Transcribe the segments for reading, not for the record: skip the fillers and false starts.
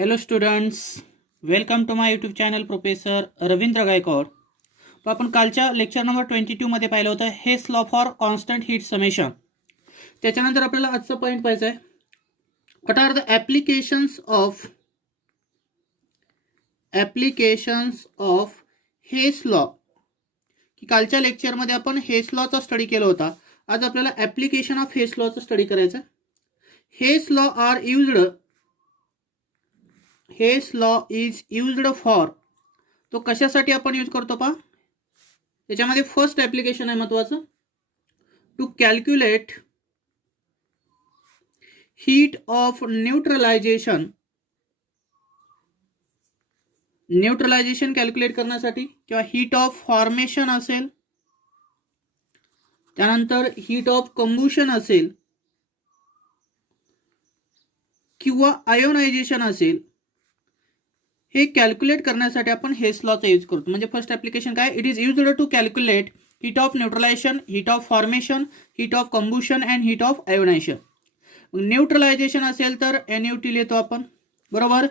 Hello students, welcome to my YouTube channel professor Ravindra Gaikwad. आपण कालच्या lecture number 22 मध्ये पाहिलं होतं Hess law for constant heat summation. त्याच्यानंतर आपल्याला आजचा पॉइंट पाहायचा आहे, what are the applications of Hess law. की कालच्या लेक्चरमध्ये आपण हेस लॉचा स्टडी केला होता. आज आपल्याला ॲप्लिकेशन ऑफ हेस लॉचा स्टडी करायचा आहे. हेस लॉ इज यूज्ड फॉर, तो कशासाठी आपण यूज करतो पहा. त्याच्यामध्ये फर्स्ट ॲप्लिकेशन आहे महत्त्वाचं, to calculate heat of neutralization. Neutralization calculate करण्यासाठी, किंवा हीट ऑफ फॉर्मेशन असेल, त्यानंतर हीट ऑफ कंबुशन असेल, किंवा आयोनायझेशन असेल, हे कॅल्क्युलेट करण्यासाठी आपण हेस लॉचा यूज करतो. म्हणजे फर्स्ट ॲप्लिकेशन काय, it is used to calculate heat of neutralization, heat of formation, heat of combustion and heat of ionization. Neutralization असेल तर NuT लिहितो आपण, बरोबर.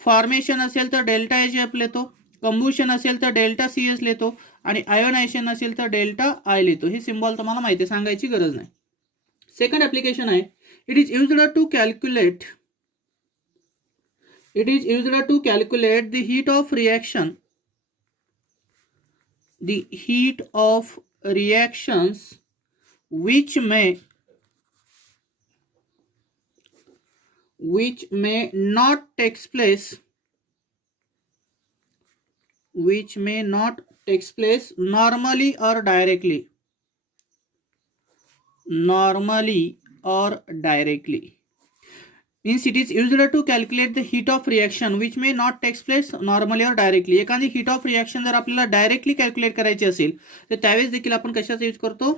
फॉर्मेशन असेल तर डेल्टा HF लिहितो, कंबुशन असेल तर डेल्टा CS लिहितो, आणि आयोनायझेशन असेल तर डेल्टा I लिहितो. हे सिम्बॉल तुम्हाला माहिती आहे, सांगायची गरज नाही. सेकंड ॲप्लिकेशन आहे, it is used to calculate the heat of reaction, the heat of reactions which may not takes place normally or directly. Means it is used to calculate the heat of reaction which may not take place normally or directly. एखादी heat of reaction जर आपल्याला directly calculate करायची असेल तर त्यावेळेस देखील आपण कशाचा यूज करतो,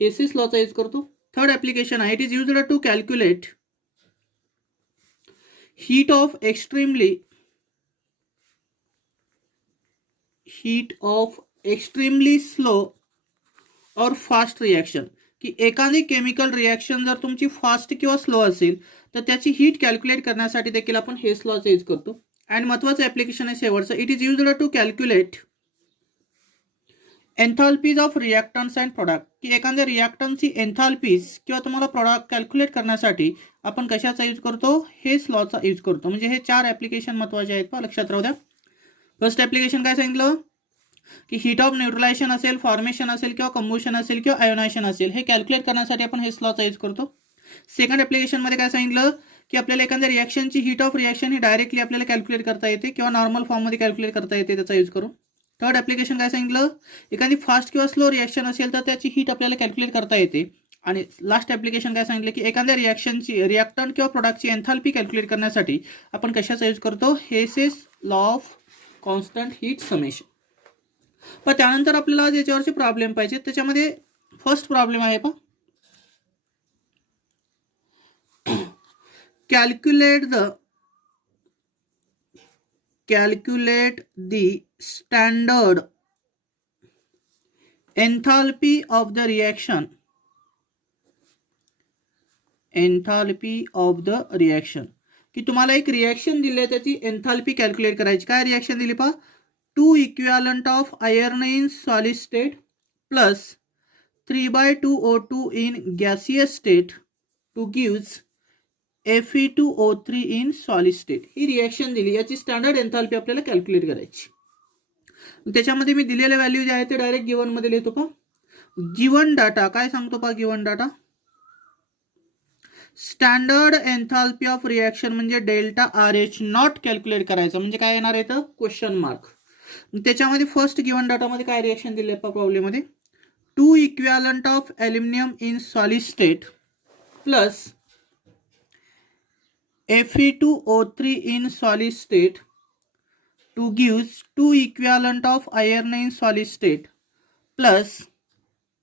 हेस लॉचा यूज करतो. थर्ड ॲप्लिकेशन आहे, it is used to calculate heat of extremely slow और फास्ट रिॲक्शन. की एखादी केमिकल रिॲक्शन जर तुमची फास्ट किंवा स्लो असेल तर त्याची हीट कॅल्क्युलेट करण्यासाठी देखील आपण हेस लॉचा यूज करतो. अँड महत्त्वाचं ॲप्लिकेशन आहे शेवटचं, it is used to calculate enthalpies of reactants and product. की एखाद्या रिॲक्टन्सची एन्थाल्पीज किंवा तुम्हाला प्रोडक्ट कॅल्क्युलेट करण्यासाठी आपण कशाचा यूज करतो, हेस लॉचा यूज करतो. म्हणजे हे 4 ॲप्लिकेशन महत्त्वाचे आहेत, पहा लक्षात राहू द्या. फर्स्ट ॲप्लिकेशन काय सांगितलं, की हीट ऑफ न्यूट्रलायझेशन असेल, फॉर्मेशन असेल, किंवा कंबुशन असेल, किंवा आयोनायझेशन असेल, हे कॅल्क्युलेट करण्यासाठी आपण हेस लॉचा यूज करतो. सेकंड ॲप्लिकेशनमध्ये काय सांगितलं, की आपल्याला एखाद्या रिॲक्शनची हीट ऑफ रिॲक्शन ही डायरेक्टली आपल्याला कॅल्क्युलेट करता येते किंवा नॉर्मल फॉर्ममध्ये कॅल्क्युलेट करता येते, त्याचा यूज करून. थर्ड ॲप्लिकेशन काय सांगितलं, एखादी फास्ट किंवा स्लो रिॲक्शन असेल तर त्याची हीट आपल्याला कॅल्क्युलेट करता येते. आणि लास्ट ॲप्लिकेशन काय सांगितलं, की एखाद्या रिॲक्टंट किंवा प्रोडक्टची एन्थाल्पी कॅल्क्युलेट करण्यासाठी आपण कशाचा यूज करतो, Hess's law of constant heat summation. पण त्यानंतर आपल्याला ज्याच्यावरचे प्रॉब्लेम पाहिजे, त्याच्यामध्ये फर्स्ट प्रॉब्लेम आहे पहा, calculate the standard enthalpy of the reaction. की तुम्हाला एक रिॲक्शन दिली आहे, त्याची एन्थाल्पी कॅल्क्युलेट करायची. काय रिॲक्शन दिली पहा, 2 equivalent of iron in solid state plus 3/2 O2 in gaseous state to gives Fe2O3 in solid state. He reaction दिली, याची स्टँडर्ड एन्थाल्पी आपल्याला कॅल्क्युलेट करायची. त्याच्यामध्ये मी दिलेले व्हॅल्यू जे आहे ते डायरेक्ट गिवन मध्ये लिहितो पहा. गिवन डाटा काय सांगतो पहा, given data standard enthalpy of reaction म्हणजे डेल्टा RH नॉट कॅल्क्युलेट करायचं. म्हणजे काय येणार आहे तर क्वेश्चन मार्क. त्याच्यामध्ये फर्स्ट गिवन डाटामध्ये काय रिॲक्शन दिले पहा प्रॉब्लेममध्ये, 2 equivalent of aluminium in solid state plus Fe2O3 in solid state to gives 2 equivalent of iron in solid state plus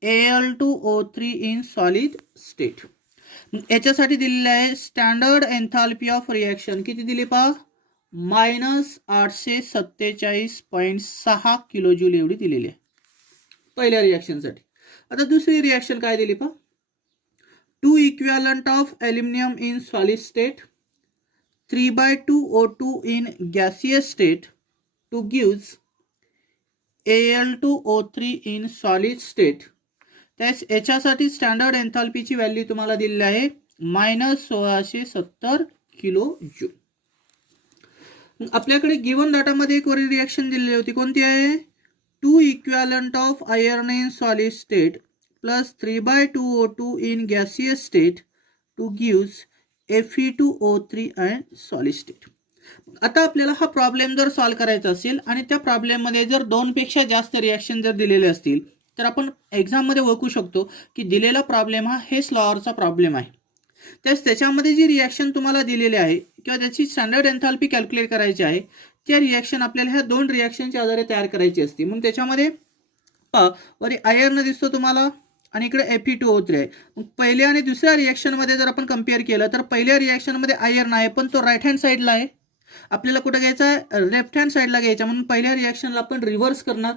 Al2O3 in solid state. याच्यासाठी दिलेलं आहे स्टँडर्ड एन्थाल्पी ऑफ रिॲक्शन, किती दिली पहा, -847.6 किलोजूल एवढी दिलेली आहे पहिल्या रिॲक्शनसाठी. आता दुसरी रिॲक्शन काय दिली पहा, 2 equivalent of aluminum in solid state 3/2O2 in gaseous state to gives Al2O3 in solid state. त्यास याच्यासाठी स्टँडर्ड एन्थाल्पीची व्हॅल्यू तुम्हाला दिलेली आहे -1670 किलो जूल. आपल्याकडे गिवन डाटामध्ये एक वरील रिॲक्शन दिलेली होती, कोणती आहे? 2 equivalent of iron in solid state plus 3/2O2 in gaseous state to gives Fe2O3 and solid state. आता आपल्याला हा प्रॉब्लेम जर सॉल्व्ह करायचा असेल आणि त्या प्रॉब्लेममध्ये जर 2पेक्षा जास्त रिॲक्शन जर दिलेले असतील तर आपण एक्झाममध्ये ओळखू शकतो की दिलेला प्रॉब्लेम हा हेस लॉवरचा प्रॉब्लेम आहे. त्याच्यामध्ये जी रिॲक्शन तुम्हाला दिलेली आहे किंवा त्याची स्टँडर्ड एन्थाल्पी कॅल्क्युलेट करायची आहे, त्या रिॲक्शन आपल्याला ह्या 2 रिॲक्शनच्या आधारे तयार करायची असते. म्हणून त्याच्यामध्ये वरी आयर्न दिसतो तुम्हाला आणि इकडे Fe2O3 आहे. मग पहिल्या आणि दुसऱ्या रिॲक्शनमध्ये जर आपण कम्पेअर केलं तर पहिल्या रिॲक्शनमध्ये आयर्न आहे पण तो राईट हँड साईडला आहे, आपल्याला कुठं घ्यायचा आहे? लेफ्ट हँड साईडला घ्यायचा. म्हणून पहिल्या रिॲक्शनला आपण रिव्हर्स करणार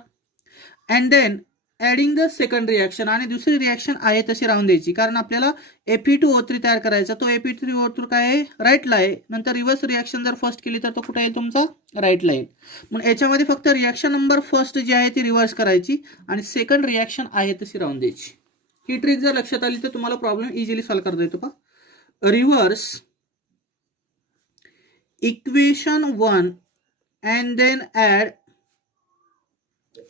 and then adding the second reaction, आणि दुसरी रिॲक्शन आहे तशी राहून द्यायची कारण आपल्याला Fe2O3 तयार करायचा. तो Fe3O3 काय आहे? राईटला आहे. नंतर रिव्हर्स रिॲक्शन जर फर्स्ट केली तर तो कुठे येईल? तुमचा राईटला येईल. म्हणून याच्यामध्ये फक्त रिॲक्शन नंबर फर्स्ट जी आहे ती रिव्हर्स करायची आणि सेकंड रिॲक्शन आहे तशी राहून द्यायची. ही ट्रिक जर लक्षात आली तर तुम्हाला प्रॉब्लेम इझिली सॉल्व्ह करता येतो. Reverse equation 1 and then add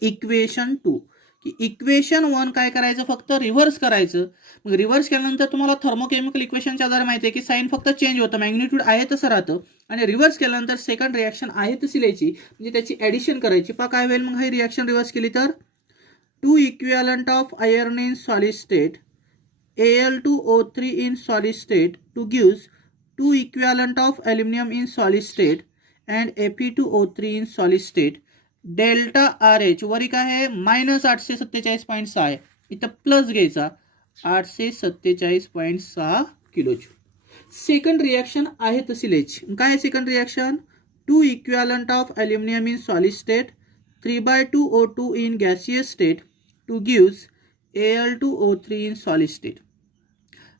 equation 2. की इक्वेशन 1 काय करायचं? फक्त रिव्हर्स करायचं. मग रिव्हर्स केल्यानंतर तुम्हाला थर्मोकेमिकल इक्वेशनच्या आधारे माहिती आहे की साईन फक्त चेंज होतं, मॅग्निट्यूड आहे तसं राहतं. आणि रिव्हर्स केल्यानंतर सेकंड रिॲक्शन आहे तशी लिहायची, म्हणजे त्याची ॲडिशन करायची. काय होईल मग? ही रिॲक्शन रिव्हर्स केली तर 2 equivalent of iron in solid state Al2O3 in solid state to gives 2 equivalent of aluminum in solid state and Fe2O3 in solid state. Delta RH वरी काय आहे? -847.6 आहे, इथं प्लस घ्यायचा 847.6 किलो जूल. सेकंड रिॲक्शन आहे तशी लिहायची. काय आहे second reaction? 2 equivalent of aluminium in solid state 3/2O2 in gaseous state to gives Al2O3 in solid state.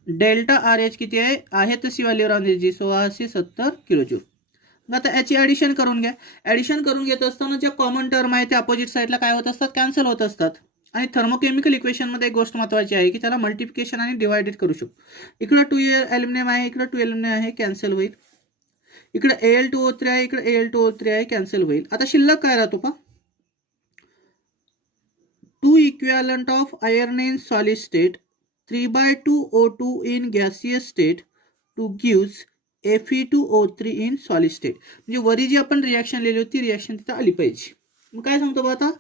Delta RH किती आहे तशी व्हॅल्यू राहून द्यायची 1670 किलो जूल. आता याची ॲडिशन करून घ्या. ॲडिशन करून घेत असताना ज्या कॉमन टर्म आहे त्या अपोजिट साईडला काय होत असतात? कॅन्सल होत असतात. आणि थर्मोकेमिकल इक्वेशनमध्ये एक गोष्ट महत्त्वाची आहे की त्याला मल्टिप्लिकेशन आणि डिवायडेड करू शकतो. इकडं 2 ॲल्युमिनियम आहे, इकडं 2 ॲल्युमिनियम आहे, कॅन्सल होईल. इकडे Al2O3 आहे, इकडे Al2O3 आहे, कॅन्सल होईल. आता शिल्लक काय राहतो? 2 equivalent of iron in solid state 3/2O2 in gaseous state to gives Fe2O3 in solid state. म्हणजे वरी जी आपण रिॲक्शन लिहिली होती रिॲक्शन तिथं आली पाहिजे. मग काय सांगतो बघा आता?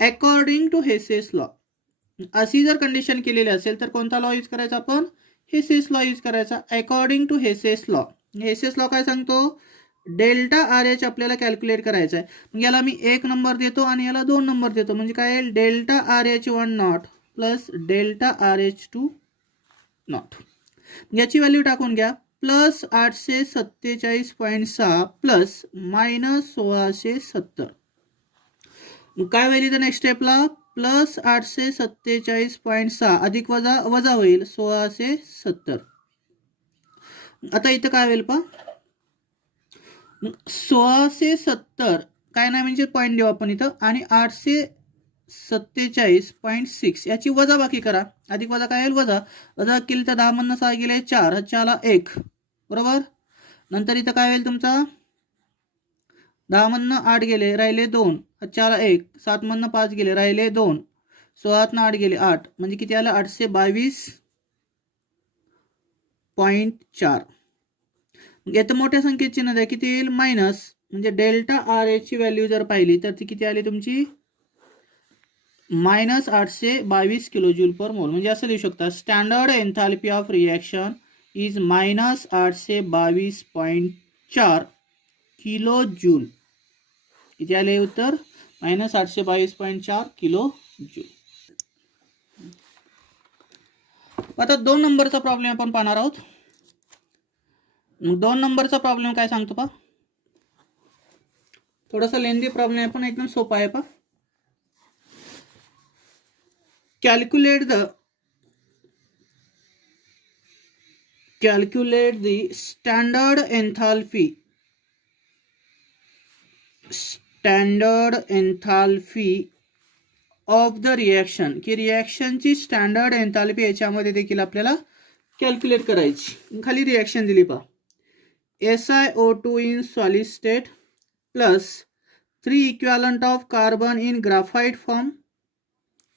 According to Hess's law. अशी जर कंडिशन केलेली असेल तर कोणता लॉ यूज करायचा? आपण हेसेस लॉ यूज करायचा. According to Hess's law. Hess's law काय सांगतो? डेल्टा RH आपल्याला कॅल्क्युलेट करायचा आहे. मग याला मी 1 नंबर देतो आणि याला 2 नंबर देतो. म्हणजे काय येईल? Delta RH1 not plus delta RH2 not. याची व्हॅल्यू टाकून घ्या. Plus 847.6 plus -1670. काय होईल इथं नेक्स्ट स्टेपला? प्लस 847.6 अधिक वजा होईल 1670. आता इथं काय होईल पहा? 1670 काय नाही म्हणजे पॉईंट देऊ आपण इथं आणि 847.6 याची वजा बाकी करा. अधिक वजा काय येईल? वजा केली तर 10 मधनं 6 गेले 4, 4ला 1 बरोबर. नंतर इथं काय होईल तुमचा? 10 मधनं 8 गेले राहिले 2, 4ला 1, 7 मधनं 5 गेले राहिले 2, 16तनं 8 गेले 8, म्हणजे किती आलं? 822.4. येतं मोठ्या संख्येत चिन्ह द्या. किती येईल? मायनस. म्हणजे डेल्टा RH ची व्हॅल्यू जर पाहिली तर ती किती आली तुमची? -822 किलो जूल पर मोल. म्हणजे असं लिहू शकता standard enthalpy of reaction is -822.4 kilo joule. किती आले उत्तर? -822.4 किलो जूल. आता 2 नंबरचा प्रॉब्लेम आपण पाहणार आहोत. 2 नंबरचा प्रॉब्लेम काय सांगतो पहा? थोडासा लेंदी प्रॉब्लेम आहे पण एकदम सोपा आहे पहा. Calculate the standard enthalpy standard enthalpy of the reaction, की रिॲक्शनची स्टँडर्ड एन्थाल्पी याच्यामध्ये देखील आपल्याला कॅल्क्युलेट करायची. खाली रिॲक्शन दिली पहा. SiO2 in solid state plus 3 equivalent of carbon in graphite form.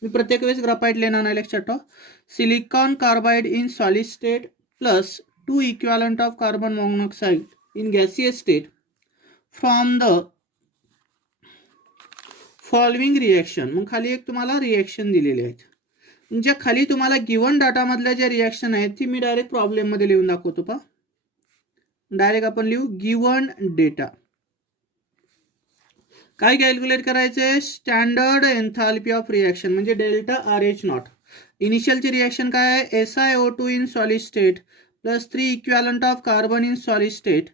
मी प्रत्येक वेळेस ग्राफाईट लिहिणार नाही, लक्षात ठेवा. Silicon carbide in solid state plus 2 equivalent of carbon monoxide in gaseous state from the following reaction. मग खाली एक तुम्हाला रिॲक्शन दिलेली आहेत. ज्या खाली तुम्हाला गिवन डाटामधल्या ज्या रिॲक्शन आहेत ती मी डायरेक्ट प्रॉब्लेममध्ये लिहून दाखवतो पहा. डायरेक्ट आपण लिहू गिवन डेटा. काय कॅल्क्युलेट करायचे? स्टँडर्ड एन्थाल्पी ऑफ रिॲक्शन म्हणजे डेल्टा RH नॉट. इनिशियलची रिॲक्शन काय आहे? SiO2 in solid state plus 3 equivalent of carbon in solid state,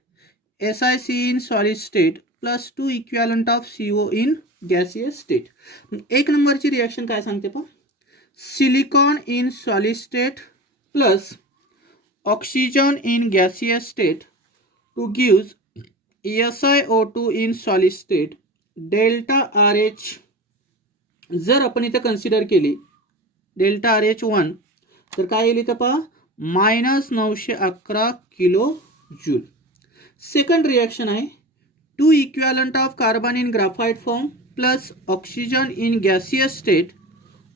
SiC in solid state plus 2 equivalent of CO in gaseous state. एक नंबरची reaction काय सांगते पहा. Silicon in solid state plus oxygen in gaseous state to gives SiO2 in solid state delta RH. जर आपण इथे consider केली delta RH1 तर काय येईल इथं पहा -911 किलो जूल. सेकंड रिॲक्शन आहे 2 equivalent of carbon in graphite form plus oxygen in gaseous state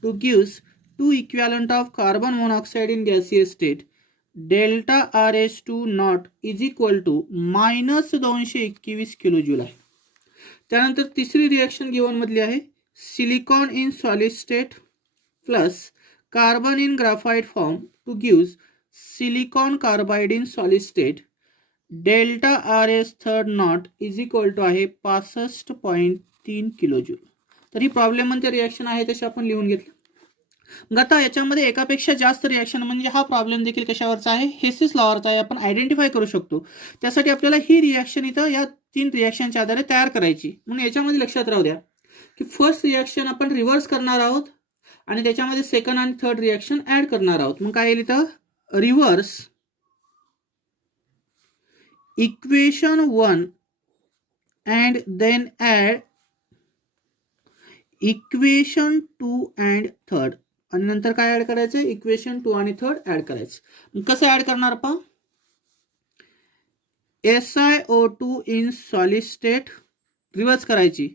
to gives 2 equivalent of carbon monoxide in gaseous state delta RH2 nought is equal to -221 kilojoule आहे. त्यानंतर तिसरी reaction given मधली आहे silicon in solid state plus carbon in graphite form to gives silicon carbide in solid state delta RH third nought is equal to आहे 65.3 kilo joule. तर ही प्रॉब्लेममध्ये reaction आहे तशी आपण लिहून घेतलं. मग आता याच्यामध्ये एकापेक्षा जास्त रिॲक्शन म्हणजे हा प्रॉब्लेम देखील कशावरचा आहे? हेसिस लॉवरचा आहे. आपण आयडेंटिफाय करू शकतो. त्यासाठी आपल्याला ही रिॲक्शन इथं या 3 रिॲक्शनच्या आधारे तयार करायची. म्हणून याच्यामध्ये लक्षात राहू द्या की फर्स्ट रिॲक्शन आपण रिव्हर्स करणार आहोत आणि त्याच्यामध्ये सेकंड आणि थर्ड रिॲक्शन ऍड करणार आहोत. मग काय येईल इथं? Reverse equation 1 and then add equation 2 and third. आणि नंतर काय ऍड करायचं? इक्वेशन 2 आणि थर्ड ऍड करायचं. कसं ऍड करणार पहा. SiO2 in solid state reverse करायची.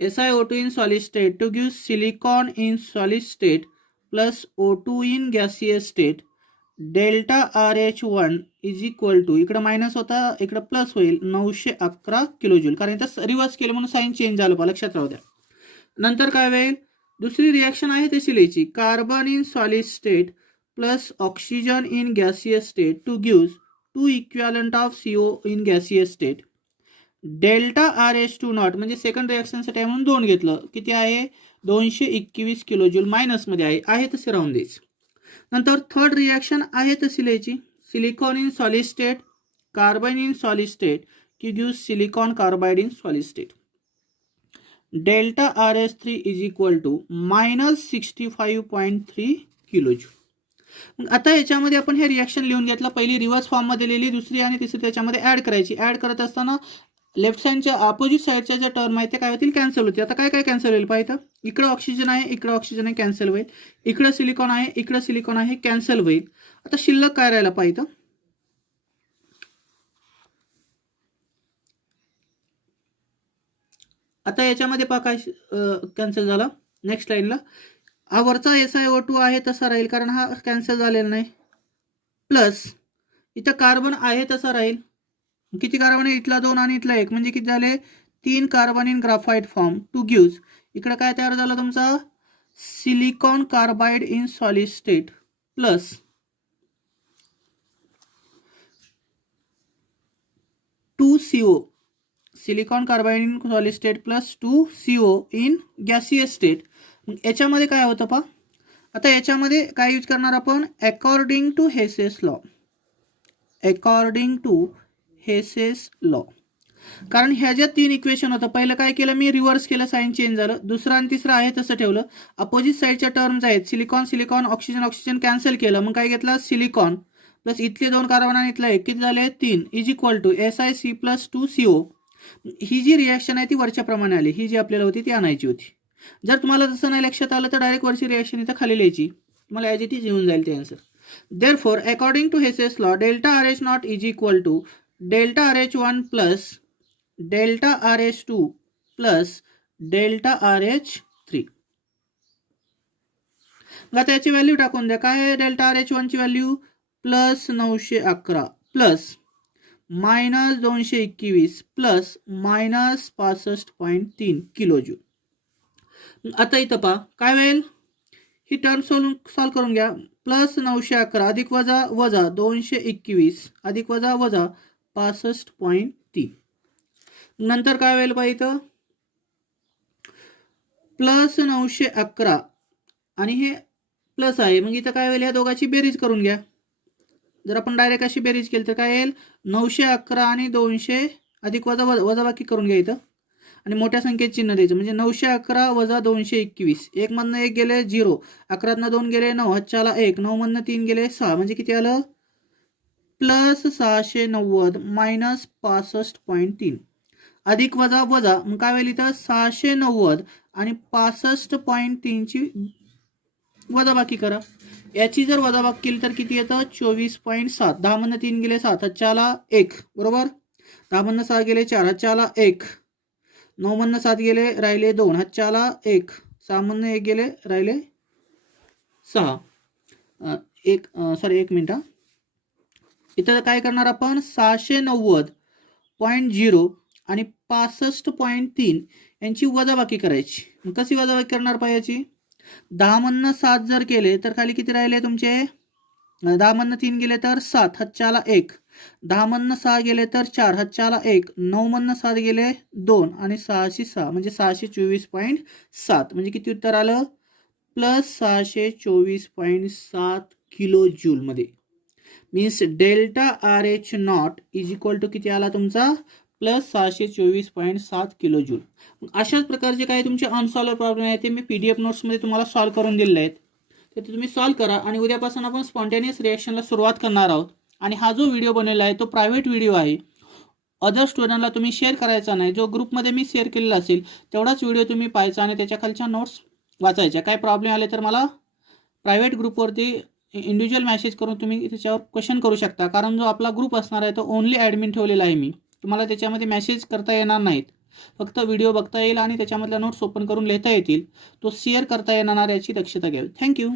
SiO2 in solid state to give silicon in solid state plus O2 in gaseous state delta RH1 is equal to, इकडं मायनस होता इकडं प्लस होईल 911 किलो जूल. कारण इथं रिव्हर्स केलं म्हणून साईन चेंज झालं पहा, लक्षात राहू द्या. नंतर काय होईल? दुसरी रिॲक्शन आहे तशी लिहायची. Carbon in solid state plus oxygen in gaseous state to gives 2 equivalent of CO in gaseous state delta RH2 not म्हणजे सेकंड रिॲक्शनसाठी आहे म्हणून 2 घेतलं. किती आहे? 221 किलो जूल. मायनसमध्ये आहे तसे राहून द्यायचं. नंतर थर्ड रिॲक्शन आहे तशी लिहायची. Silicon in solid state carbon in solid state की gives silicon carbide in solid state delta RH3 is equal to -65.3 kilo joule. आता याच्यामध्ये आपण हे रिॲक्शन लिहून घेतलं. पहिली रिव्हर्स फॉर्ममध्ये लिहिली, दुसरी आणि तिसरी त्याच्यामध्ये ऍड करायची. ऍड करत असताना लेफ्ट साईडच्या अपोजिट साईडच्या ज्या टर्म आहेत ते काय होतील? कॅन्सल होतील. आता काय काय कॅन्सल होईल पाहिजे? इकडं ऑक्सिजन आहे, इकडं ऑक्सिजन आहे, कॅन्सल होईल. इकडं सिलिकॉन आहे, इकडं सिलिकॉन आहे, कॅन्सल होईल. आता शिल्लक काय राहायला पाहिजे? आता याच्यामध्ये पहा काय कॅन्सल झाला. नेक्स्ट लाईनला हा वरचा SiO2 आहे तसा राहील कारण हा कॅन्सल झालेला नाही. प्लस इथं कार्बन आहे तसा राहील. किती कार्बन आहे? इथला 2 आणि इथला 1 म्हणजे किती झाले? 3 carbon in graphite form to gives इकडे काय तयार झालं तुमचा? Silicon carbide in solid state plus 2 CO silicon carbide in solid state plus 2 CO in gaseous state. याच्यामध्ये काय होतं पहा. आता याच्यामध्ये काय यूज करणार आपण? According to Hess's law. According to Hess's law. कारण ह्या ज्या 3 इक्वेशन होतं, पहिलं काय केलं मी? रिव्हर्स केलं, साईन चेंज झालं. दुसरं आणि तिसरं आहे तसं ठेवलं. अपोजिट साईडच्या टर्म्स आहेत silicon silicon oxygen oxygen cancel केलं. मग काय घेतलं? सिलिकॉन प्लस इथले 2 कार्बन आणि इथला 1 किती झाले? 3 is equal to SiC plus 2 CO ही जी रिॲक्शन आहे ती वरच्या प्रमाणे आली, ही जी आपल्याला होती ती आणायची होती. जर तुम्हाला तसं नाही लक्षात आलं तर डायरेक्ट वरची रिॲक्शन इथं खाली लिहायची, तुम्हाला ॲज इट इज येऊन जाईल ते answer. Therefore according to Hess's law delta R H naught is equal to delta R H 1 plus delta R H 2 plus delta R H 3. मग आता याची व्हॅल्यू टाकून द्या. काय आहे डेल्टा आर एच 1 ची value plus 911 plus minus 221 plus minus 65.3 kilo joule. आता इथं पहा काय होईल, ही टर्म सॉल्व करून घ्या. प्लस 911 अधिक वजा वजा 221 अधिक वजा वजा 65.3. नंतर काय होईल पहा इथं प्लस 911 आणि हे प्लस आहे, मग इथं काय होईल, या दोघांची बेरीज करून घ्या. जर आपण डायरेक्ट अशी बेरीज केली तर काय येईल 911 आणि 200 अधिक वजा वजाबाकी करून घ्या इथं आणि मोठ्या संख्येत चिन्ह द्यायचं. म्हणजे 911 वजा 221, 1 मधनं 1 गेले 0, 11 2 गेले 9, हातच्याला 1, 9 मधनं 3 गेले 6, म्हणजे किती आलं प्लस 690 मायनस 65.3 अधिक वजा वजा, मग काय होईल इथं 690 आणि 65.3 ची वजाबाकी करा. याची जर वजाबाकी केली तर किती येतं 24.7. 10 मधनं 3 गेले 7, हातच्याला 1 बरोबर, 10 मधनं 6 गेले 4, हातच्याला 1, 9 मधनं 7 गेले राहिले 2, हातच्याला 1, 6 मधनं 1 गेले राहिले 6. 1 मिनिट. इथं काय करणार आपण 690.0 आणि 65.3 यांची वजाबाकी करायची. कशी वजाबाकी करणार पाहिजे, 10 मधनं 7 जर केले तर खाली किती राहिले तुमचे, 10 मधनं 3 गेले तर 7, हातच्याला 1, 10 मधनं 6 गेले तर 4, हातच्याला 1, 9 मधनं 7 गेले 2 आणि 6 म्हणजे 624.7, म्हणजे किती उत्तर आलं प्लस 624.7 किलो जूल मध्ये. Means delta R H naught is equal to किती आला तुमचा प्लस 624.7 किलो जूल. अशाच प्रकारचे काही तुमचे अनसॉल्व प्रॉब्लेम आहेत ते मी PDF नोट्समध्ये तुम्हाला सॉल्व करून दिलेले आहेत, ते तुम्ही सॉल्व करा. आणि उद्यापासून आपण स्पॉन्टेनियस रिॲक्शनला सुरुवात करणार आहोत. आणि हा जो व्हिडिओ बनवला आहे तो प्रायव्हेट व्हिडिओ आहे, अदर स्टुडंटला तुम्ही शेअर करायचा नाही. जो ग्रुपमध्ये मी शेअर केलेला असेल तेवढाच व्हिडिओ तुम्ही पाहायचा आणि त्याच्या खालच्या नोट्स वाचायच्या. काय प्रॉब्लेम आले तर मला प्रायव्हेट ग्रुपवरती इंडिव्हिज्युअल मेसेज करून तुम्ही त्याच्यावर क्वेश्चन करू शकता. कारण जो आपला ग्रुप असणार आहे तो ओनली ॲडमिन ठेवलेला आहे मी, तुम्हाला त्याच्यामध्ये मेसेज करता येणार नाहीत, फक्त व्हिडिओ बघता येईल आणि त्याच्यामधल्या नोट्स ओपन करून लिहिता येतील. तो शेअर करता येणार याची दक्षता घ्यावी. थँक्यू.